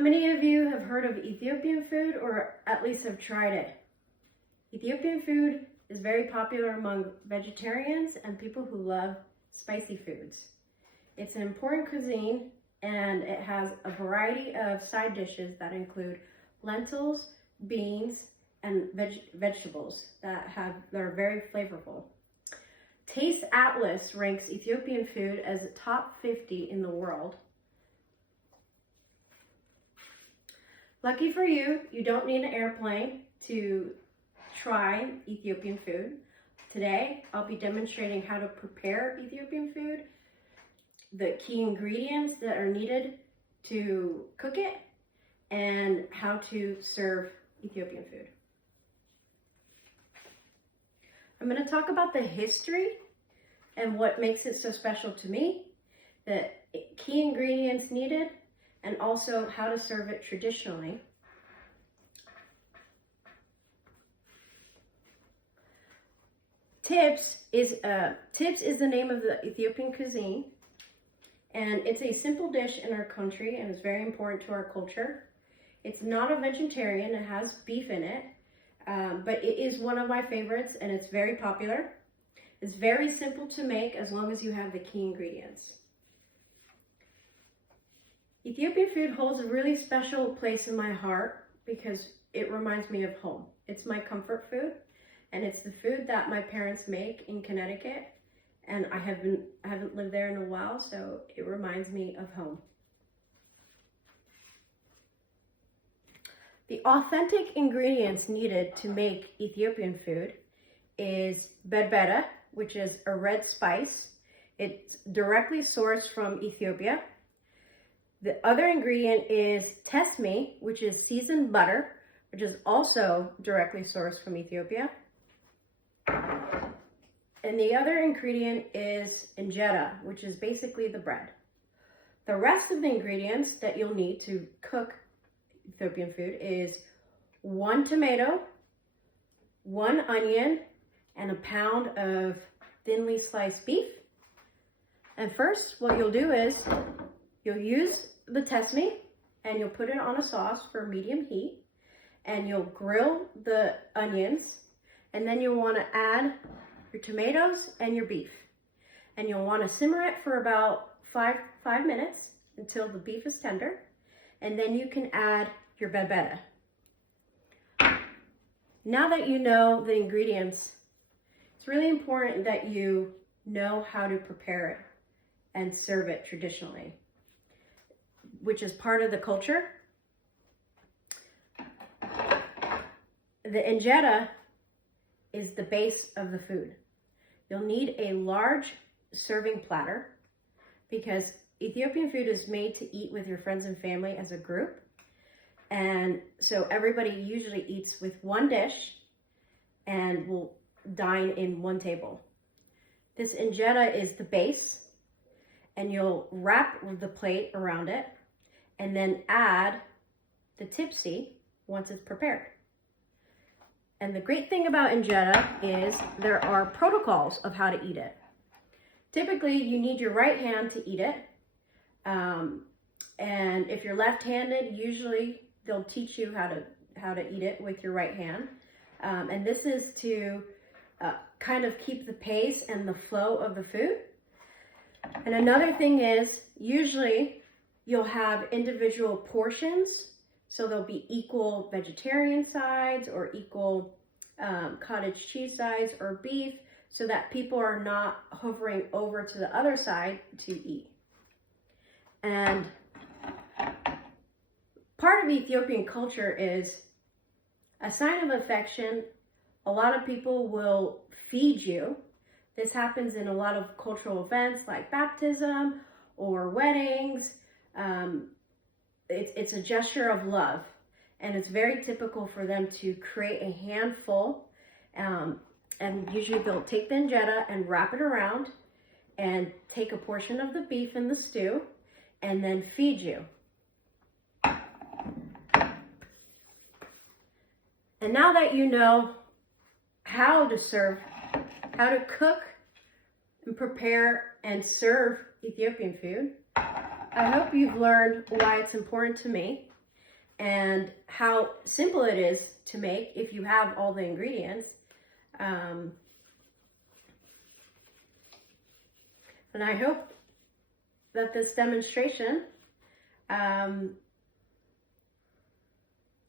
How many of you have heard of Ethiopian food or at least have tried it? Ethiopian food is very popular among vegetarians and people who love spicy foods. It's an important cuisine and it has a variety of side dishes that include lentils, beans, and vegetables that are very flavorful. Taste Atlas ranks Ethiopian food as top 50 in the world. Lucky for you, you don't need an airplane to try Ethiopian food. Today, I'll be demonstrating how to prepare Ethiopian food, the key ingredients that are needed to cook it, and how to serve Ethiopian food. I'm going to talk about the history and what makes it so special to me, the key ingredients needed, and also how to serve it traditionally. Tips is the name of the Ethiopian cuisine, and it's a simple dish in our country and is very important to our culture. It's not a vegetarian, it has beef in it, but it is one of my favorites and it's very popular. It's very simple to make as long as you have the key ingredients. Ethiopian food holds a really special place in my heart because it reminds me of home. It's my comfort food, and it's the food that my parents make in Connecticut, and I haven't lived there in a while, so it reminds me of home. The authentic ingredients needed to make Ethiopian food is berbere, which is a red spice. It's directly sourced from Ethiopia. The other ingredient is tesme, which is seasoned butter, which is also directly sourced from Ethiopia. And the other ingredient is injera, which is basically the bread. The rest of the ingredients that you'll need to cook Ethiopian food is 1 tomato, 1 onion, and a pound of thinly sliced beef. And first, what you'll do is you'll use the tesme and you'll put it on a sauce for medium heat, and you'll grill the onions, and then you'll want to add your tomatoes and your beef, and you'll want to simmer it for about five minutes until the beef is tender, and then you can add your berbere. Now that you know the ingredients, it's really important that you know how to prepare it and serve it traditionally, which is part of the culture. The injera is the base of the food. You'll need a large serving platter because Ethiopian food is made to eat with your friends and family as a group. And so everybody usually eats with one dish and will dine in one table. This injera is the base, and you'll wrap the plate around it and then add the tipsy once it's prepared. And the great thing about injera is there are protocols of how to eat it. Typically, you need your right hand to eat it. And if you're left-handed, usually they'll teach you how to eat it with your right hand. And this is to kind of keep the pace and the flow of the food. And another thing is, usually you'll have individual portions. So there'll be equal vegetarian sides or equal cottage cheese sides or beef, so that people are not hovering over to the other side to eat. And part of Ethiopian culture is a sign of affection. A lot of people will feed you. This happens in a lot of cultural events like baptism or weddings. It's a gesture of love, and it's very typical for them to create a handful, and usually they'll take the injera and wrap it around and take a portion of the beef in the stew and then feed you. And now that you know how to cook and prepare and serve Ethiopian food, I hope you've learned why it's important to me and how simple it is to make if you have all the ingredients. And I hope that this demonstration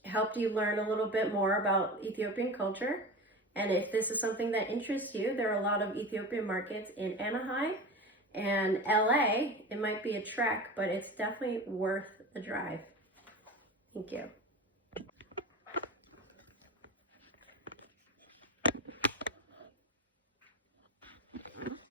helped you learn a little bit more about Ethiopian culture. And if this is something that interests you, there are a lot of Ethiopian markets in Anaheim and LA. It might be a trek, but it's definitely worth the drive. Thank you.